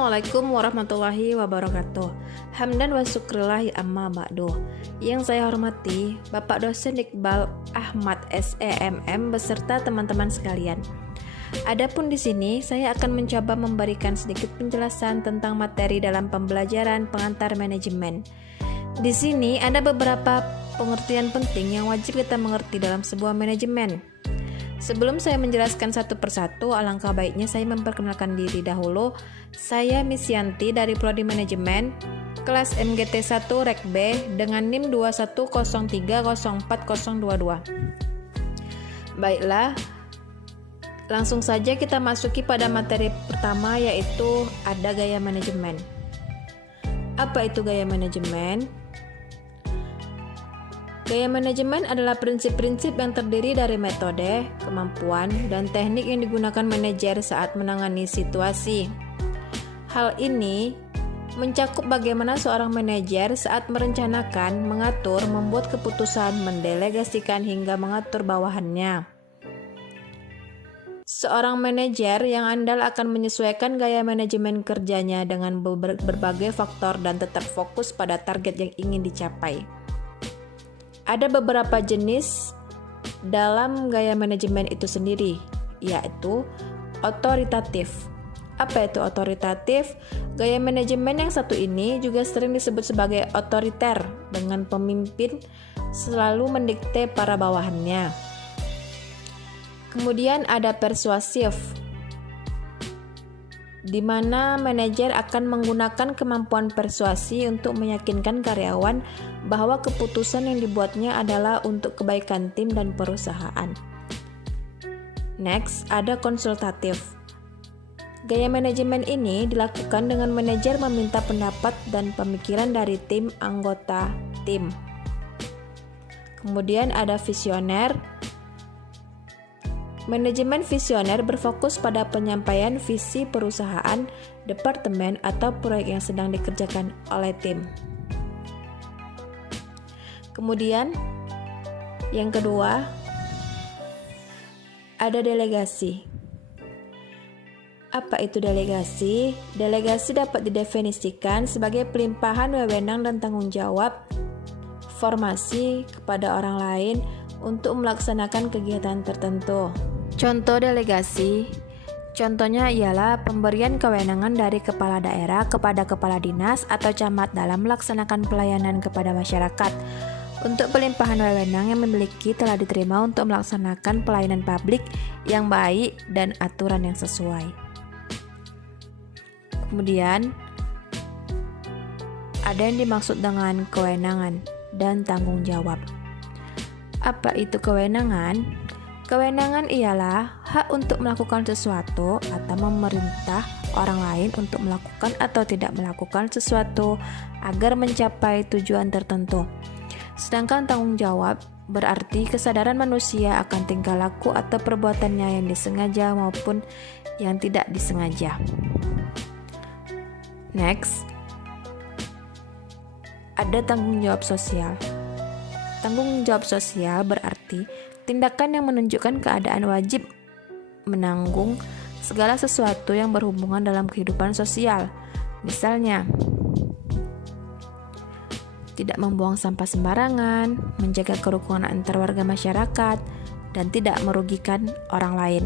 Assalamualaikum warahmatullahi wabarakatuh. Hamdan wa syukrillahi amma ba'du. Yang saya hormati Bapak Dosen Iqbal Ahmad SEMM beserta teman-teman sekalian. Adapun di sini saya akan mencoba memberikan sedikit penjelasan tentang materi dalam pembelajaran pengantar manajemen. Di sini ada beberapa pengertian penting yang wajib kita mengerti dalam sebuah manajemen. Sebelum saya menjelaskan satu persatu, alangkah baiknya saya memperkenalkan diri dahulu. Saya Miss Yanti dari Prodi Manajemen, kelas MGT 1 Rek B dengan NIM 2103040022. Baiklah, langsung saja kita masuki pada materi pertama, yaitu ada gaya manajemen. Apa itu gaya manajemen? Gaya manajemen adalah prinsip-prinsip yang terdiri dari metode, kemampuan, dan teknik yang digunakan manajer saat menangani situasi. Hal ini mencakup bagaimana seorang manajer saat merencanakan, mengatur, membuat keputusan, mendelegasikan, hingga mengatur bawahannya. Seorang manajer yang andal akan menyesuaikan gaya manajemen kerjanya dengan berbagai faktor dan tetap fokus pada target yang ingin dicapai. Ada beberapa jenis dalam gaya manajemen itu sendiri, yaitu otoritatif. Apa itu otoritatif? Gaya manajemen yang satu ini juga sering disebut sebagai otoriter, dengan pemimpin selalu mendikte para bawahannya. Kemudian ada persuasif, di mana manajer akan menggunakan kemampuan persuasi untuk meyakinkan karyawan bahwa keputusan yang dibuatnya adalah untuk kebaikan tim dan perusahaan. Next, ada konsultatif. Gaya manajemen ini dilakukan dengan manajer meminta pendapat dan pemikiran dari tim anggota tim. Kemudian ada visioner. Manajemen visioner berfokus pada penyampaian visi perusahaan, departemen, atau proyek yang sedang dikerjakan oleh tim. Kemudian, yang kedua, ada delegasi. Apa itu delegasi? Delegasi dapat didefinisikan sebagai pelimpahan wewenang dan tanggung jawab formasi kepada orang lain untuk melaksanakan kegiatan tertentu. Contoh delegasi, contohnya ialah pemberian kewenangan dari kepala daerah kepada kepala dinas atau camat dalam melaksanakan pelayanan kepada masyarakat untuk pelimpahan wewenang yang memiliki telah diterima untuk melaksanakan pelayanan publik yang baik dan aturan yang sesuai. Kemudian, ada yang dimaksud dengan kewenangan dan tanggung jawab. Apa itu kewenangan? Kewenangan ialah hak untuk melakukan sesuatu atau memerintah orang lain untuk melakukan atau tidak melakukan sesuatu agar mencapai tujuan tertentu. Sedangkan tanggung jawab berarti kesadaran manusia akan tingkah laku atau perbuatannya yang disengaja maupun yang tidak disengaja. Next, ada tanggung jawab sosial. Tanggung jawab sosial berarti tindakan yang menunjukkan keadaan wajib menanggung segala sesuatu yang berhubungan dalam kehidupan sosial. Misalnya, tidak membuang sampah sembarangan, menjaga kerukunan antar warga masyarakat, dan tidak merugikan orang lain.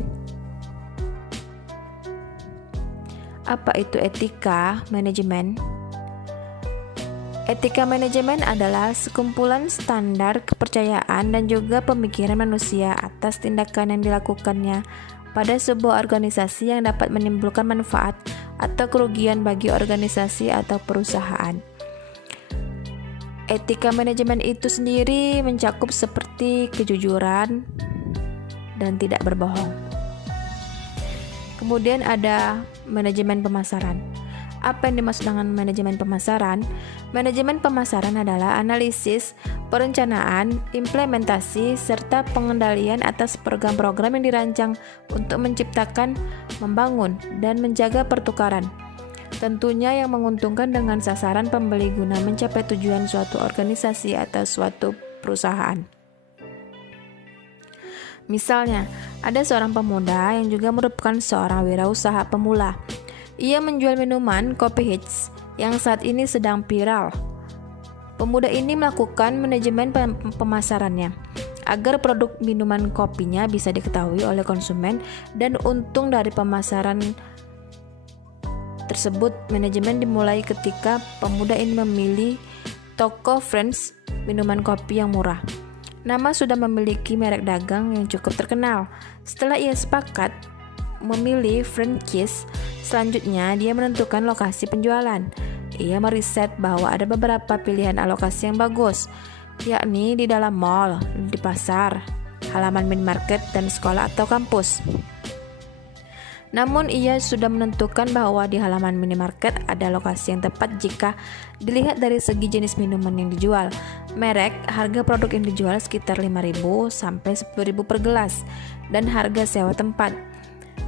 Apa itu etika manajemen? Etika manajemen adalah sekumpulan standar kepercayaan dan juga pemikiran manusia atas tindakan yang dilakukannya pada sebuah organisasi yang dapat menimbulkan manfaat atau kerugian bagi organisasi atau perusahaan. Etika manajemen itu sendiri mencakup seperti kejujuran dan tidak berbohong. Kemudian ada manajemen pemasaran. Apa yang dimaksud dengan manajemen pemasaran? Manajemen pemasaran adalah analisis, perencanaan, implementasi, serta pengendalian atas program-program yang dirancang untuk menciptakan, membangun, dan menjaga pertukaran. Tentunya yang menguntungkan dengan sasaran pembeli guna mencapai tujuan suatu organisasi atau suatu perusahaan. Misalnya, ada seorang pemuda yang juga merupakan seorang wirausaha pemula. Ia menjual minuman kopi hits yang saat ini sedang viral. Pemuda ini melakukan manajemen pemasarannya agar produk minuman kopinya bisa diketahui oleh konsumen, dan untung dari pemasaran tersebut manajemen dimulai ketika pemuda ini memilih toko Friends minuman kopi yang murah. Nama sudah memiliki merek dagang yang cukup terkenal. Setelah ia sepakat memilih franchise, selanjutnya dia menentukan lokasi penjualan. Ia meriset bahwa ada beberapa pilihan alokasi yang bagus, yakni di dalam mall, di pasar, halaman minimarket, dan sekolah atau kampus. Namun ia sudah menentukan bahwa di halaman minimarket ada lokasi yang tepat jika dilihat dari segi jenis minuman yang dijual, merek, harga produk yang dijual sekitar 5.000 sampai 10.000 per gelas, dan harga sewa tempat.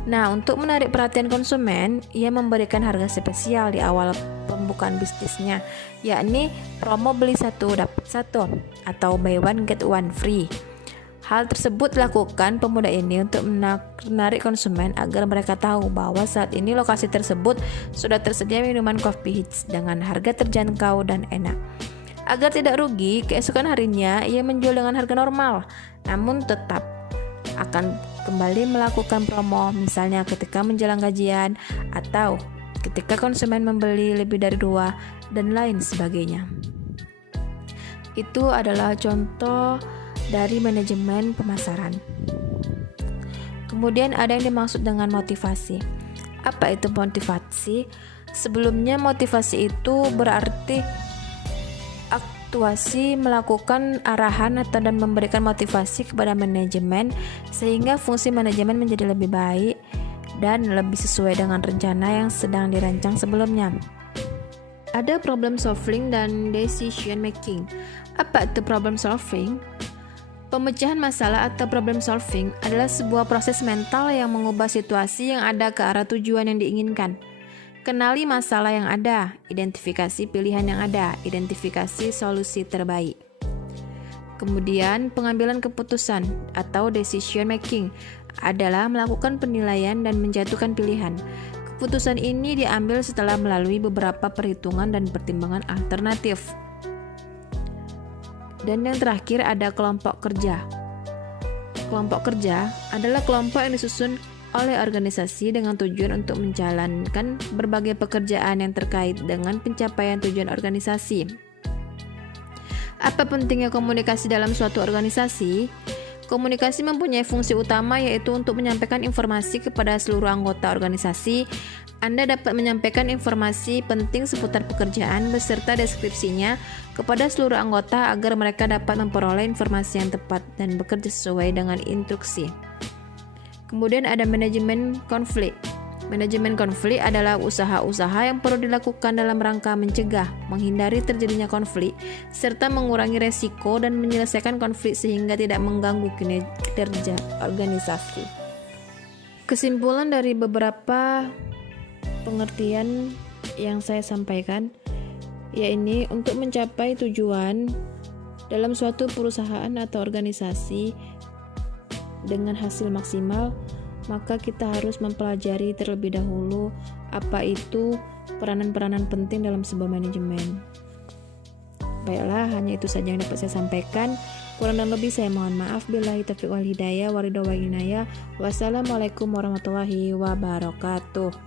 Nah, untuk menarik perhatian konsumen, ia memberikan harga spesial di awal pembukaan bisnisnya, yakni promo beli satu dapat satu atau buy one get one free. Hal tersebut dilakukan pemuda ini untuk menarik konsumen agar mereka tahu bahwa saat ini lokasi tersebut sudah tersedia minuman kopi hits dengan harga terjangkau dan enak. Agar tidak rugi, keesokan harinya ia menjual dengan harga normal, namun tetap akan kembali melakukan promo, misalnya ketika menjelang gajian atau ketika konsumen membeli lebih dari 2 dan lain sebagainya. Itu adalah contoh dari manajemen pemasaran. Kemudian ada yang dimaksud dengan motivasi. Apa itu motivasi? Sebelumnya motivasi itu berarti aktuasi, melakukan arahan atau dan memberikan motivasi kepada manajemen sehingga fungsi manajemen menjadi lebih baik dan lebih sesuai dengan rencana yang sedang dirancang sebelumnya. Ada problem solving dan decision making. Apa itu problem solving? Pemecahan masalah atau problem solving adalah sebuah proses mental yang mengubah situasi yang ada ke arah tujuan yang diinginkan. Kenali masalah yang ada, identifikasi pilihan yang ada, identifikasi solusi terbaik. Kemudian, pengambilan keputusan atau decision making adalah melakukan penilaian dan menjatuhkan pilihan. Keputusan ini diambil setelah melalui beberapa perhitungan dan pertimbangan alternatif. Dan yang terakhir ada kelompok kerja. Kelompok kerja adalah kelompok yang disusun oleh organisasi dengan tujuan untuk menjalankan berbagai pekerjaan yang terkait dengan pencapaian tujuan organisasi. Apa pentingnya komunikasi dalam suatu organisasi? Komunikasi mempunyai fungsi utama, yaitu untuk menyampaikan informasi kepada seluruh anggota organisasi. Anda dapat menyampaikan informasi penting seputar pekerjaan beserta deskripsinya kepada seluruh anggota agar mereka dapat memperoleh informasi yang tepat dan bekerja sesuai dengan instruksi. Kemudian ada manajemen konflik. Manajemen konflik adalah usaha-usaha yang perlu dilakukan dalam rangka mencegah, menghindari terjadinya konflik, serta mengurangi resiko dan menyelesaikan konflik sehingga tidak mengganggu kinerja organisasi. Kesimpulan dari beberapa pengertian yang saya sampaikan, yaitu untuk mencapai tujuan dalam suatu perusahaan atau organisasi dengan hasil maksimal, maka kita harus mempelajari terlebih dahulu apa itu peranan-peranan penting dalam sebuah manajemen. Baiklah, hanya itu saja yang dapat saya sampaikan. Kurang dan lebih saya mohon maaf. Billahi taufiq wal hidayah wa ridha wal inayah. Wassalamualaikum warahmatullahi wabarakatuh.